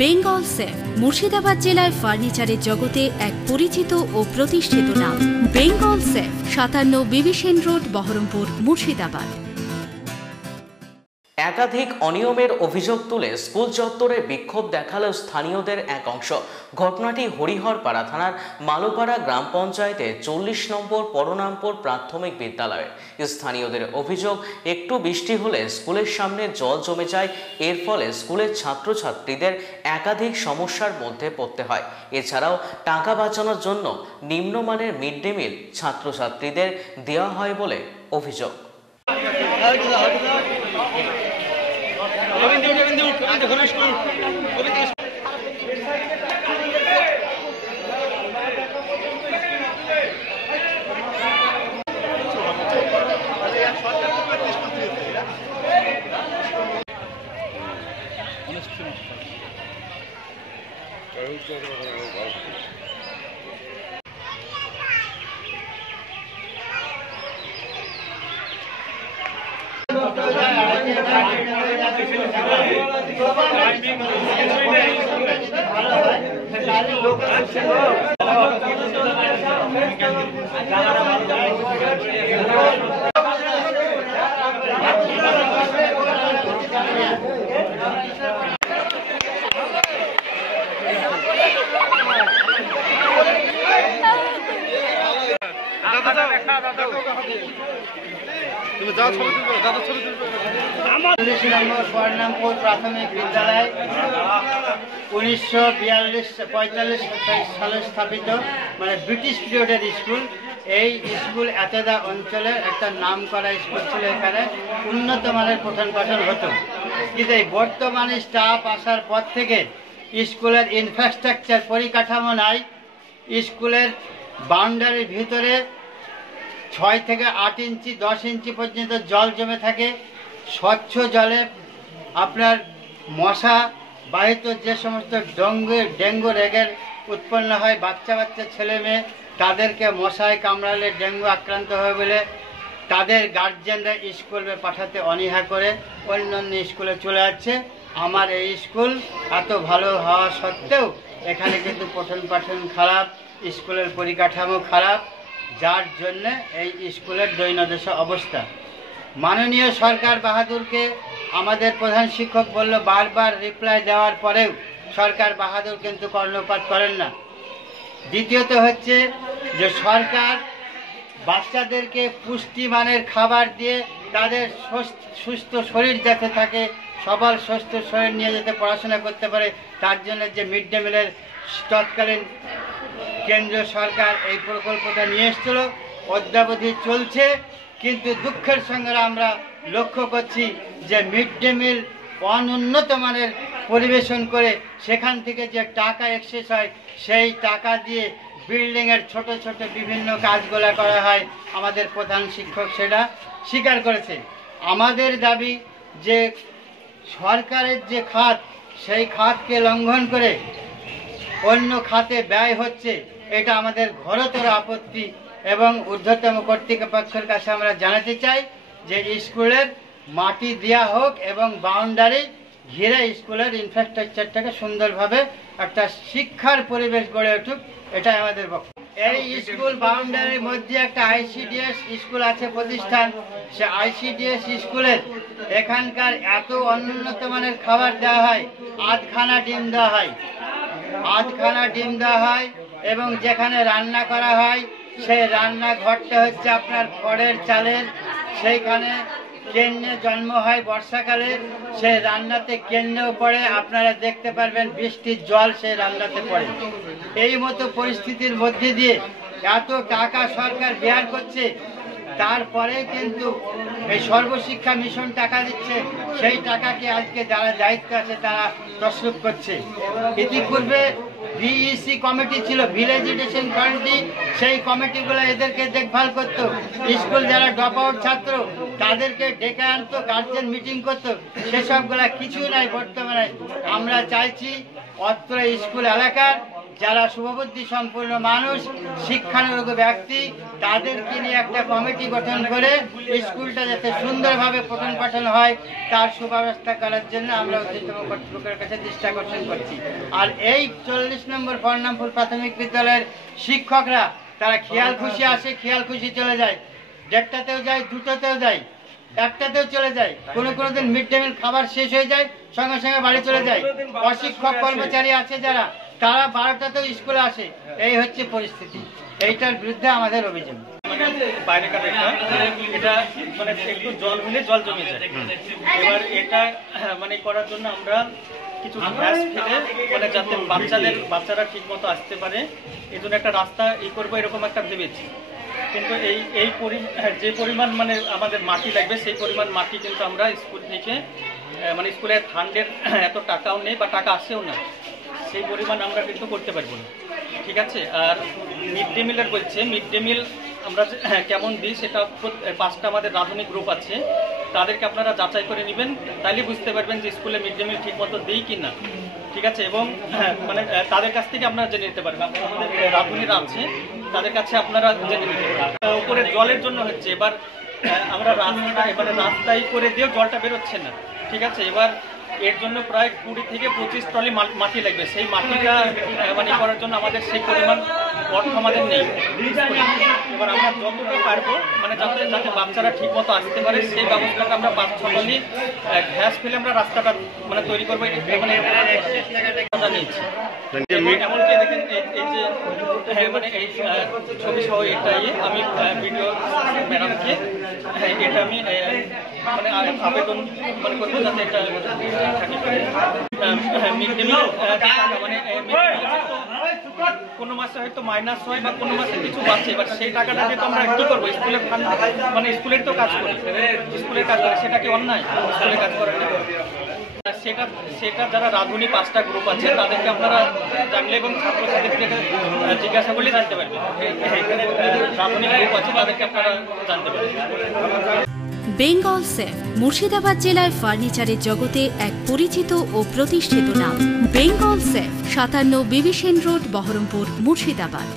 Bengal safe Murshidabad জেলায় ফার্নিচারের জগতে এক পরিচিত ও প্রতিষ্ঠিত নাম। বেঙ্গল সেফ 57 বিবি সেন রোড, বহরমপুর, মুর্শিদাবাদ। একাধিক অনিয়মের অভিযোগ তুলে স্কুল চত্বরে বিক্ষোভ দেখালো স্থানীয়দের এক অংশ। ঘটনাটি হরিহরপাড়া থানার মালোপাড়া গ্রাম পঞ্চায়েতের 40 নম্বর পরনামপুর প্রাথমিক বিদ্যালয়ে। স্থানীয়দের অভিযোগ, একটু বৃষ্টি হলে স্কুলের সামনে জল জমে যায়। এর ফলে স্কুলের ছাত্রছাত্রীদের একাধিক সমস্যার মধ্যে পড়তে হয়। এছাড়াও টাকা বাঁচানোর জন্য নিম্নমানের মিড ডে মিল ছাত্রছাত্রীদের দেওয়া হয় বলে অভিযোগ। প্রাথমিক বিদ্যালয় 1942-45 সালে স্থাপিত, মানে ব্রিটিশ পিরিয়ডের স্কুল। এই স্কুল এতদা অঞ্চলের একটা নাম করা স্কুল ছিল। এখানে উন্নত মানের পঠন পাঠন হতো, কিন্তু এই বর্তমানে স্টাফ আসার পর থেকে স্কুলের ইনফ্রাস্ট্রাকচার পরিকাঠামো নাই। স্কুলের বাউন্ডারির ভিতরে 6 থেকে 8 ইঞ্চি 10 ইঞ্চি পর্যন্ত জল জমে থাকে। স্বচ্ছ জলে আপনার মশা বাহিত যে সমস্ত ডেঙ্গু রেগের উৎপন্ন হয়, বাচ্চা ছেলে মেয়ে তাদেরকে মশায় কামড়ালে ডেঙ্গু আক্রান্ত হয় বলে তাদের গার্জেনরা স্কুলে পাঠাতে অনীহা করে অন্যান্য স্কুলে চলে যাচ্ছে। আমার এই স্কুল এত ভালো হওয়া সত্ত্বেও এখানে কিন্তু পঠন পাঠন খারাপ, স্কুলের পরিকাঠামো খারাপ, যার জন্য এই স্কুলের দৈনদশা অবস্থা। মাননীয় সরকার বাহাদুরকে আমাদের প্রধান শিক্ষক বলল, বারবার রিপ্লাই দেওয়ার পরেও সরকার বাহাদুর কিন্তু কর্ণপাত করেন না। দ্বিতীয়ত হচ্ছে যে সরকার বাচ্চাদেরকে পুষ্টিমানের খাবার দিয়ে তাদের সুস্থ শরীর যাতে থাকে, সবার সুস্থ শরীর নিয়ে যাতে পড়াশোনা করতে পারে, তার জন্য যে মিড ডে মিলের তৎকালীন কেন্দ্রীয় সরকার এই প্রকল্পটা নিয়ে এসেছিল, অদ্যাবধি চলছে। কিন্তু দুঃখের সঙ্গে আমরা লক্ষ্য করছি যে মিড ডে মিল অনুন্নত মানের পরিবেশন করে সেখান থেকে যে টাকা এক্সেস হয়, সেই টাকা দিয়ে বিল্ডিংয়ের ছোট ছোট বিভিন্ন কাজগুলো করা হয়। আমাদের প্রধান শিক্ষক সেটা স্বীকার করেছে। আমাদের দাবি যে সরকারের যে খাত, সেই খাতকে লঙ্ঘন করে অন্য খাতে ব্যয় হচ্ছে, এটা আমাদের ঘোরতর আপত্তি। এবং ঊর্ধ্বতম কর্তৃপক্ষের কাছে আমরা জানাতে চাই যে স্কুলের মাটি দেওয়া হোক এবং বাউন্ডারি ঘিরে স্কুলের ইনফ্রাস্ট্রাকচারটাকে সুন্দরভাবে একটা শিক্ষার পরিবেশ গড়ে উঠুক, এটাই আমাদের বক্তব্য। এই স্কুল বাউন্ডারির মধ্যে একটা আইসিডিএস স্কুল আছে প্রতিষ্ঠান। সে আইসিডিএস স্কুলের এখানকার এত অনুন্নত মানের খাবার দেওয়া হয়, আধখানা ডিম দেওয়া হয় এবং যেখানে রান্না করা হয় সেই রান্নাঘরটা হচ্ছে আপনার খড়ের চালের। সেইখানে কেন্নে জন্ম হয় বর্ষাকালে, সেই রান্নাতে কেন্নেও পড়ে, আপনারা দেখতে পারবেন বৃষ্টির জল সেই রান্নাতে পড়ে। এই মতো পরিস্থিতির মধ্যে দিয়ে এত টাকা সরকার ব্যয় করছে, তারপরে কিন্তু এই সর্বশিক্ষা মিশন টাকা দিচ্ছে, সেই টাকাকে আজকে যারা দায়িত্ব আছে তারা তসরুপ করছে। ইতিপূর্বে ভিইসি কমিটি ছিল, ভিলেজ এডুকেশন কমিটি, সেই কমিটিগুলো এদেরকে দেখভাল করতো। স্কুল যারা ড্রপ আউট ছাত্র তাদেরকে ডেকে আনতো, গার্জেন মিটিং করতো, সেসবগুলা কিছু নাই বর্তমানে। আমরা চাইছি অত্র স্কুল এলাকার যারা শুভবুদ্ধি সম্পূর্ণ মানুষ, শিক্ষানুরোগ ব্যক্তি, তাদেরকে নিয়ে একটা কমিটি গঠন করে স্কুলটা যাতে সুন্দরভাবে পঠন পাঠন হয় তার সুব্যবস্থা করার জন্য আমরা ঊর্ধ্বতম কর্তৃপক্ষের কাছে দৃষ্টি আকর্ষণ করছি। আর এই 40 নম্বর বহরমপুর প্রাথমিক বিদ্যালয়ের শিক্ষকরা তারা খেয়াল খুশি আসে, খেয়াল খুশি চলে যায়, 1টাতেও যায়, 2টাতেও যায়, 1টাতেও চলে যায়, কোনো দিন মিড ডে মিল খাবার শেষ হয়ে যায় সঙ্গে সঙ্গে বাড়ি চলে যায়। অশিক্ষক কর্মচারী আছে যারা, তারা 12টাতেও স্কুলে আসে। এই হচ্ছে পরিস্থিতি, এইটার বিরুদ্ধে আমাদের অভিযোগ। মানে বাইরেকার এটা মানে একটু জল হলে জল জমে যায়। এবার এটা মানে করার জন্য আমরা কিছু গ্যাস ফেলে মানে যাতে বাচ্চারা ঠিক মতো আসতে পারে এই জন্য একটা রাস্তা করবো এরকম একটা ভেবেছি। কিন্তু যে পরিমাণ মানে আমাদের মাটি লাগবে সেই পরিমাণ মাটি কিন্তু আমরা স্কুল থেকে মানে স্কুলের ফান্ডের এত টাকাও নেই বা টাকা আসেও না, সেই পরিমাণ আমরা কিন্তু করতে পারবো না। ঠিক আছে। আর মিড ডে মিলের বলছে, মিড ডে মিল আমরা কেমন দিই সেটা 5টা আমাদের রাঁধুনি গ্রুপ আছে, তাদেরকে আপনারা যাচাই করে নেবেন, তাইলে বুঝতে পারবেন যে স্কুলে মিড ডে মিল ঠিক মতো দিই কি না। ঠিক আছে। এবং মানে তাদের কাছ থেকে আপনারা জেনে নিতে পারবেন, আমাদের রাঁধুনিরা আছে তাদের কাছে আপনারা জেনে নিতে পারবেন। উপরে জলের জন্য হচ্ছে এবার আমরা রাস্তায় করে দিয়েও জলটা বেরোচ্ছে না। ঠিক আছে। এবার এর জন্য প্রায় 20 থেকে 25 ট্রলি মাটি লাগবে। সেই মাটিটা মানে করার জন্য আমাদের সেই পরিমাণ অর্থ আমাদের নেই। এবার আমরা যতটা পারবো মানে যাতে বাচ্চারা ঠিক মতো আসতে পারে সেই ব্যবস্থাটা আমরা 5-6 ট্রলি গ্যাস ফেলে আমরা রাস্তাটা মানে তৈরি করবো। মানে জানিয়েছি এমনকি দেখেন এই যে মানে এই ছবি সহ এটা আমি ভিডিও ম্যাডামকে এটা আমি মানে আবেদন মানে করবো যাতে এটা মিড ডে মিল মানে কোনো মাসে হয়তো মাইনাস হয় বা কোনো মাসে কিছু বাড়ছে। এবার সেই টাকাটা দিয়ে তো আমরা কি করবো, স্কুলের ফান্ড মানে স্কুলের তো কাজ করি, স্কুলের কাজ করে সেটা কি অন্যায়? স্কুলের কাজ করার সেটা যারা রাঁধুনি 5টা গ্রুপ আছে তাদেরকে আপনারা জানলে এবং ছাত্রছাত্রীদেরকে জিজ্ঞাসা করলে জানতে পারবেন। এখানে রাঁধুনি গ্রুপ আছে তাদেরকে আপনারা জানতে পারবেন। বেঙ্গল সেফ মুর্শিদাবাদ জেলায় ফার্নিচারের জগতে এক পরিচিত ও প্রতিষ্ঠিত নাম। Bengal safe 57 বিবিসেন road, Baharampur, Murshidabad.